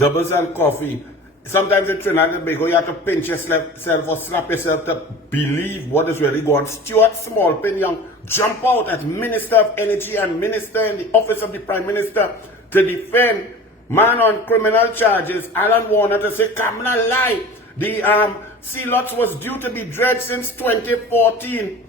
doubles and coffee. Sometimes in Trinidad and Tobago, you have to pinch yourself or slap yourself to believe what is really going on. Stuart Smallpin Young jump out as Minister of Energy and Minister in the Office of the Prime Minister to defend man on criminal charges, Alan Warner, to say, Kamala lie. The sea lots was due to be dredged since 2014.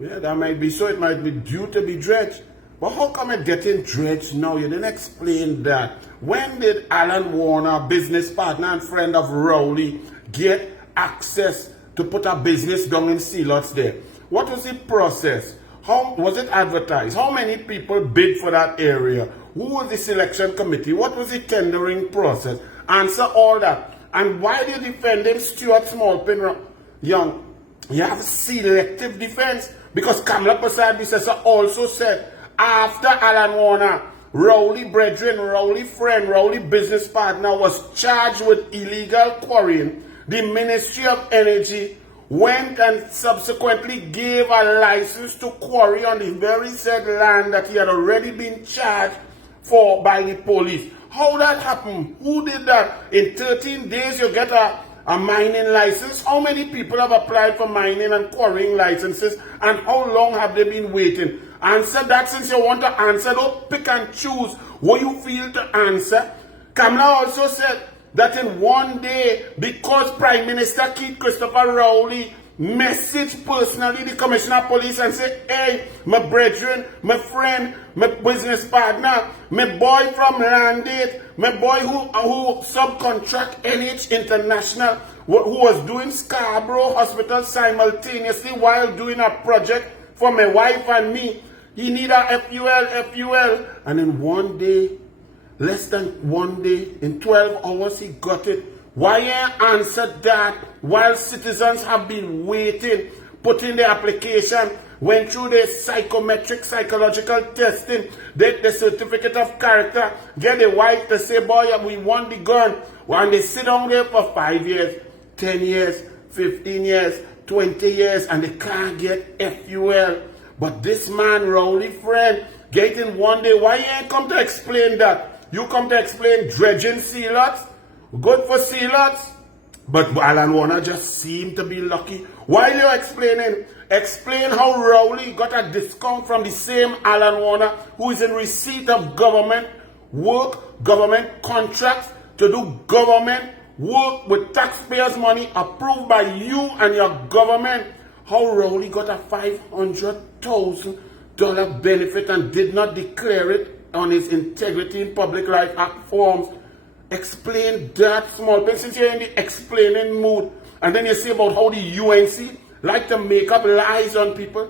Yeah, that might be so. It might be due to be dredged. But how come it getting dredged now? You didn't explain that. When did Alan Warner, business partner and friend of Rowley, get access to put a business down in sea lots there? What was the process? How was it advertised? How many people bid for that area? Who was the selection committee? What was the tendering process? Answer all that. And why do you defend him, Stuart Smallpin Young? You have selective defense. Because Kamala Prasad also said, after Alan Warner, Rowley brethren, Rowley friend, Rowley business partner was charged with illegal quarrying, the Ministry of Energy went and subsequently gave a license to quarry on the very said land that he had already been charged for by the police. How that happened? Who did that? In 13 days you get a mining license. How many people have applied for mining and quarrying licenses, and how long have they been waiting? Answer that. Since you want to answer, don't pick and choose what you feel to answer. Kamala also said that in one day, because Prime Minister Keith Christopher Rowley messaged personally the Commissioner of Police and said, hey, my brethren, my friend, my business partner, my boy from Landate, my boy who subcontract NH International, who was doing Scarborough Hospital simultaneously while doing a project for my wife and me. He need a FUL. And in one day, less than one day, in 12 hours, he got it. Why ain't answered that while citizens have been waiting, put in the application, went through the psychometric, psychological testing, get the certificate of character, get the wife to say, boy, we want the gun. And they sit down there for 5 years, 10 years, 15 years, 20 years, and they can't get FUL. But this man, Rowley friend, get in one day. Why you ain't come to explain that? You come to explain dredging sea lots? Good for sea lots. But Alan Warner just seemed to be lucky. While you're explaining, explain how Rowley got a discount from the same Alan Warner who is in receipt of government work, government contracts to do government work with taxpayers' money approved by you and your government. How Rowley got a $500,000 benefit and did not declare it on his Integrity in Public Life Act forms. Explain that, Smallpin, since you're in the explaining mood. And then you say about how the UNC like to make up lies on people.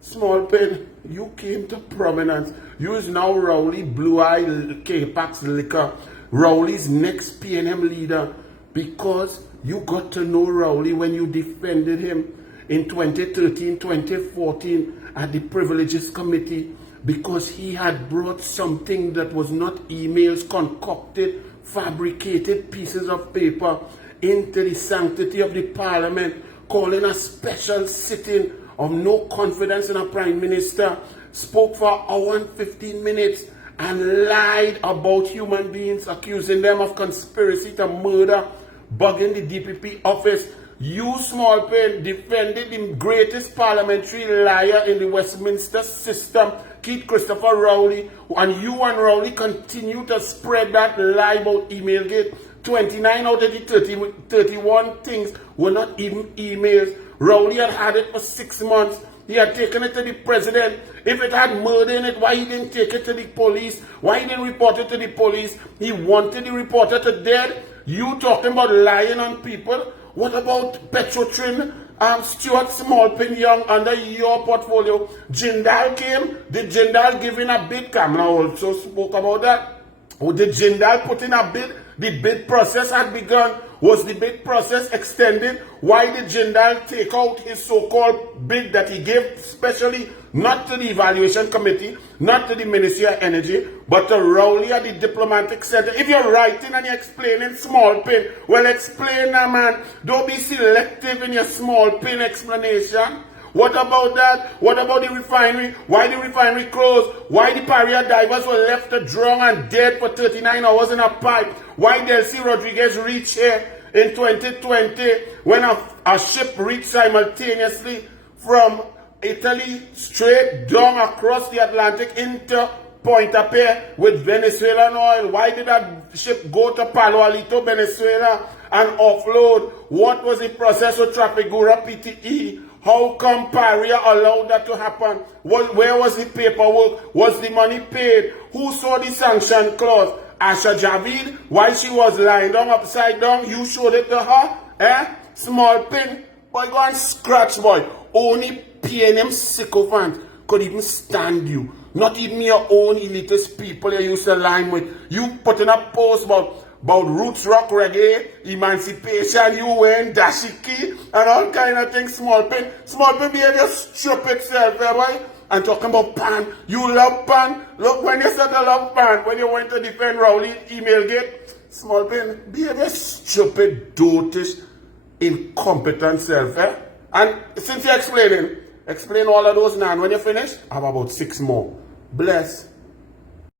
Smallpin, you came to prominence. You is now Rowley Blue Eye K-Pax Liquor, Rowley's next PNM leader, because you got to know Rowley when you defended him in 2013, 2014 at the Privileges Committee, because he had brought something that was not emails, concocted, fabricated pieces of paper into the sanctity of the Parliament, calling a special sitting of no confidence in a Prime Minister, spoke for an hour and 15 minutes and lied about human beings, accusing them of conspiracy to murder, bugging the DPP office. You, Smallpin, defended the greatest parliamentary liar in the Westminster system, Keith Christopher Rowley, and you and Rowley continue to spread that lie about Emailgate. 29 out of the 31 things were not even emails. Rowley had it for 6 months. He had taken it to the president. If it had murder in it, why he didn't take it to the police? Why he didn't report it to the police? He wanted the reporter to dead. You talking about lying on people? What about Petrotrin, Stuart Smallpin Young under your portfolio? Jindal came. Did Jindal give in a bid? Kamala also spoke about that. Or did Jindal put in a bid? The bid process had begun. Was the bid process extended? Why did Jindal take out his so-called bid that he gave specially not to the evaluation committee, not to the Ministry of Energy, but to Rowley at the Diplomatic Center? If you're writing and you're explaining Smallpin, well, explain that, man. Don't be selective in your Smallpin explanation. What about that? What about the refinery? Why the refinery closed? Why the Paria divers were left drunk and dead for 39 hours in a pipe? Why Delcy Rodriguez reached here in 2020 when a ship reached simultaneously from Italy straight down across the Atlantic into Pointe-a-Pitre with Venezuelan oil? Why did that ship go to Palo Alto, Venezuela and offload? What was the process of Trafigura PTE? How come Paria allowed that to happen? Where was the paperwork? Was the money paid? Who saw the sanction clause? Asha Javid, while she was lying down upside down, you showed it to her? Small pin. Boy, go and scratch, boy. Only PNM sycophant could even stand you. Not even your own elitist people you used to line with. You put in a post about roots rock reggae, emancipation, you wearing dashiki, and all kind of things, small pin. Small pin behave your stupid self, boy. And talking about pan. You love pan. Look, when you said you love pan, when you went to defend Rowley email gate, small pin, behave your stupid, dotish, incompetent self, And since you're explaining, explain all of those now. And when you finish, I have about 6 more. Bless.